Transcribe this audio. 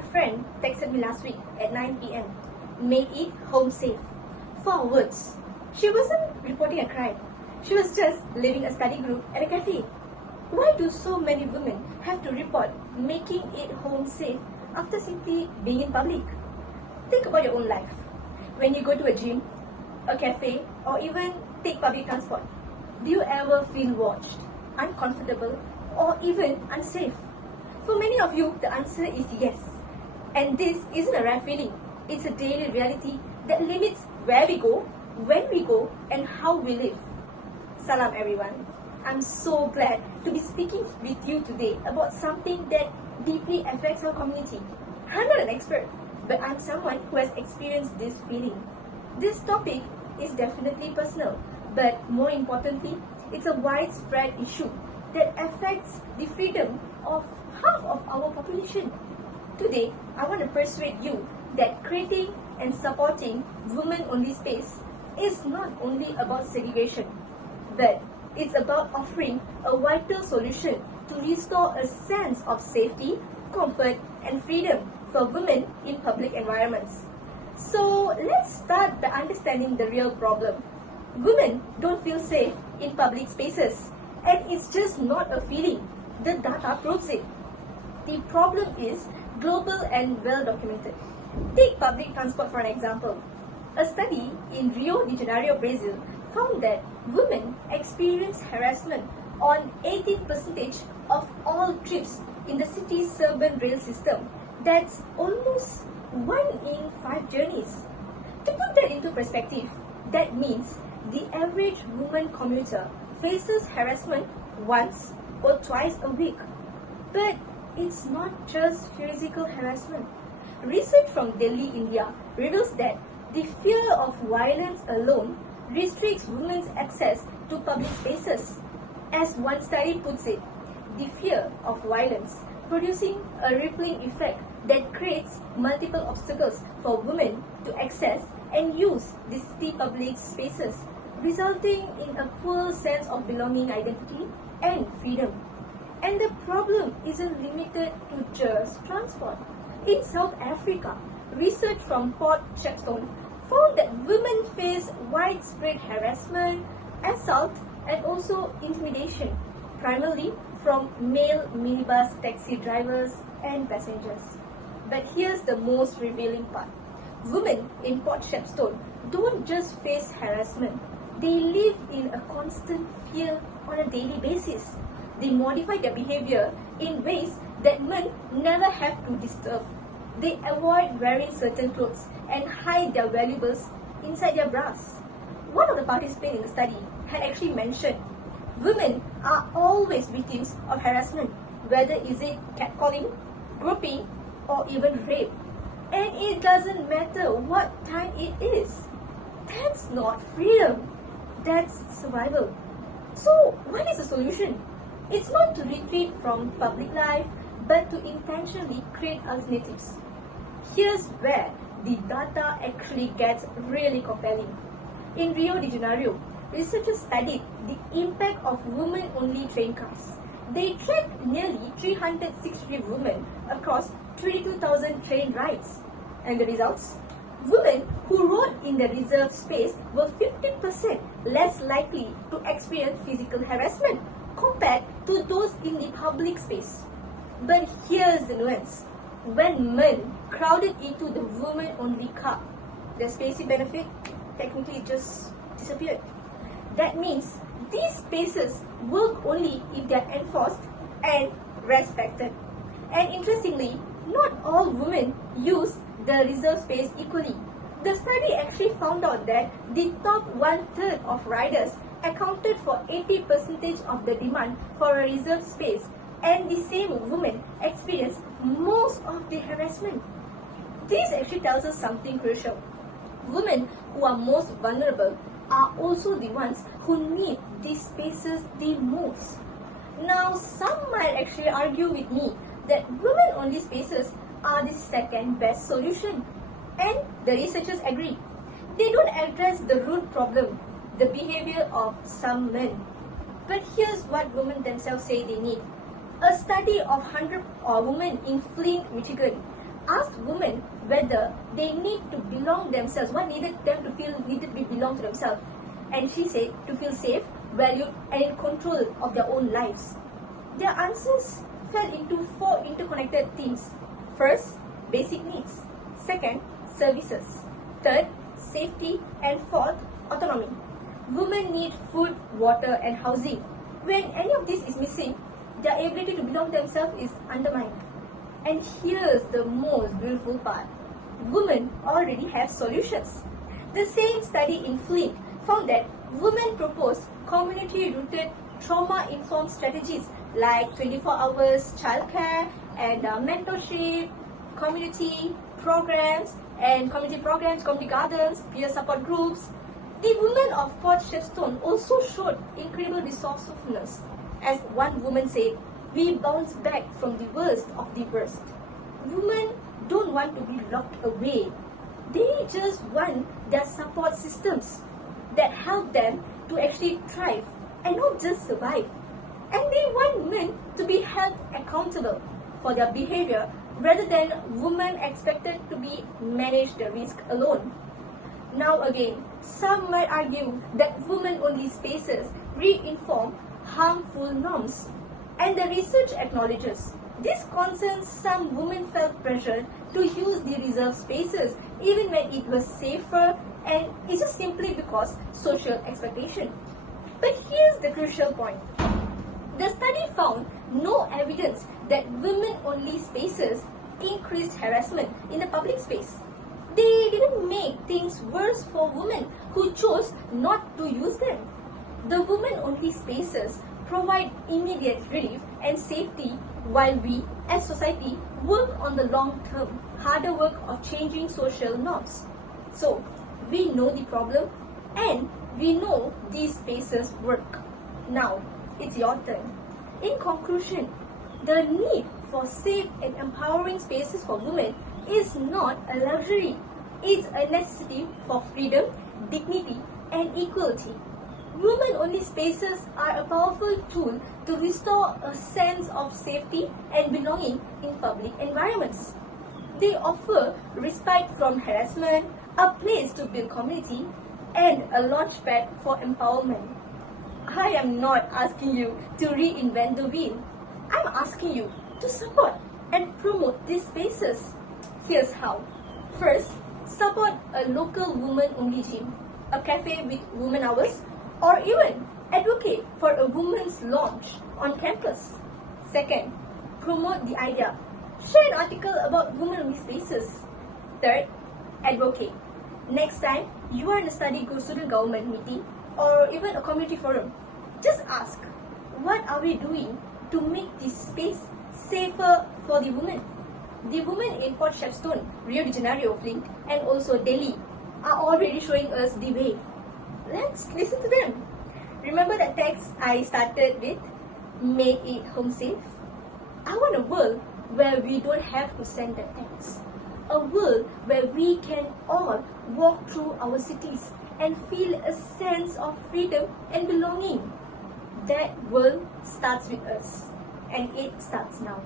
My friend texted me last week at 9 p.m. Made it home safe. 4 words. She wasn't reporting a crime. She was just leaving a study group at a cafe. Why do so many women have to report making it home safe after simply being in public? Think about your own life. When you go to a gym, a cafe, or even take public transport, do you ever feel watched, uncomfortable, or even unsafe? For many of you, the answer is yes. And this isn't a rare feeling. It's a daily reality that limits where we go, when we go, and how we live. Salam everyone. I'm so glad to be speaking with you today about something that deeply affects our community. I'm not an expert, but I'm someone who has experienced this feeling. This topic is definitely personal, but more importantly, it's a widespread issue that affects the freedom of half of our population. Today, I want to persuade you that creating and supporting women-only space is not only about segregation, but it's about offering a vital solution to restore a sense of safety, comfort, and freedom for women in public environments. So let's start by understanding the real problem. Women don't feel safe in public spaces, and it's just not a feeling. The data proves it. The problem is global and well documented. Take public transport for an example. A study in Rio de Janeiro, Brazil found that women experience harassment on 18% of all trips in the city's suburban rail system. That's almost 1 in 5 journeys. To put that into perspective, that means the average woman commuter faces harassment once or twice a week. But it's not just physical harassment. Research from Delhi, India reveals that the fear of violence alone restricts women's access to public spaces. As one study puts it, the fear of violence producing a rippling effect that creates multiple obstacles for women to access and use the city public spaces, resulting in a poor sense of belonging, identity, and freedom. And the problem isn't limited to just transport. In South Africa, research from Port Shepstone found that women face widespread harassment, assault, and also intimidation, primarily from male minibus taxi drivers and passengers. But here's the most revealing part. Women in Port Shepstone don't just face harassment, they live in a constant fear on a daily basis. They modify their behavior in ways that men never have to disturb. They avoid wearing certain clothes and hide their valuables inside their bras. One of the participants in the study had actually mentioned women are always victims of harassment, whether is it catcalling, groping, or even rape. And it doesn't matter what time it is. That's not freedom. That's survival. So what is the solution? It's not to retreat from public life, but to intentionally create alternatives. Here's where the data actually gets really compelling. In Rio de Janeiro, researchers studied the impact of women-only train cars. They tracked nearly 363 women across 22,000 train rides. And the results? Women who rode in the reserved space were 50% less likely to experience physical harassment compared to those in the public space. But here's the nuance. When men crowded into the women-only car, the spacey benefit technically just disappeared. That means these spaces work only if they are enforced and respected. And interestingly, not all women use the reserved space equally. The study actually found out that the top 1/3 of riders accounted for 80% of the demand for a reserved space, and the same women experienced most of the harassment. This actually tells us something crucial. Women who are most vulnerable are also the ones who need these spaces the most. Now, some might actually argue with me that women-only spaces are the second best solution. And the researchers agree. They don't address the root problem, the behavior of some men. But here's what women themselves say they need. A study of 100 women in Flint, Michigan asked women whether they need to belong themselves, what needed them to feel needed to be belong to themselves. And she said to feel safe, valued, and in control of their own lives. Their answers fell into 4 interconnected themes. First, basic needs. Second, services. Third, safety. And fourth, autonomy. Women need food, water, and housing. When any of this is missing, their ability to belong to themselves is undermined. And here's the most beautiful part. Women already have solutions. The same study in Flint found that women propose community-rooted, trauma-informed strategies like 24 hours childcare and mentorship, community programs, community gardens, peer support groups. The women of Port Shepstone also showed incredible resourcefulness. As one woman said, "We bounce back from the worst of the worst." Women don't want to be locked away. They just want their support systems that help them to actually thrive and not just survive. And they want men to be held accountable for their behavior rather than women expected to be manage the risk alone. Now again, some might argue that women-only spaces reinform harmful norms. And the research acknowledges this concerns some women felt pressured to use the reserved spaces even when it was safer, and it's just simply because social expectation. But here's the crucial point. The study found no evidence that women-only spaces increased harassment in the public space. They didn't make things worse for women who chose not to use them. The women-only spaces provide immediate relief and safety while we, as society, work on the long-term, harder work of changing social norms. So, we know the problem and we know these spaces work. Now, it's your turn. In conclusion, the need for safe and empowering spaces for women is not a luxury. It's a necessity for freedom, dignity, and equality. Women-only spaces are a powerful tool to restore a sense of safety and belonging in public environments. They offer respite from harassment, a place to build community, and a launchpad for empowerment. I am not asking you to reinvent the wheel. I'm asking you to support and promote these spaces. Here's how. First, support a local women-only gym, a cafe with women hours, or even advocate for a women's launch on campus. Second, promote the idea. Share an article about women-only spaces. Third, advocate. Next time you are in a study group student government meeting or even a community forum, just ask, what are we doing to make this space safer for the women? The women in Port Shepstone, Rio de Janeiro, Flint, and also Delhi are already showing us the way. Let's listen to them. Remember that text I started with? Make it home safe? I want a world where we don't have to send that text. A world where we can all walk through our cities and feel a sense of freedom and belonging. That world starts with us, and it starts now.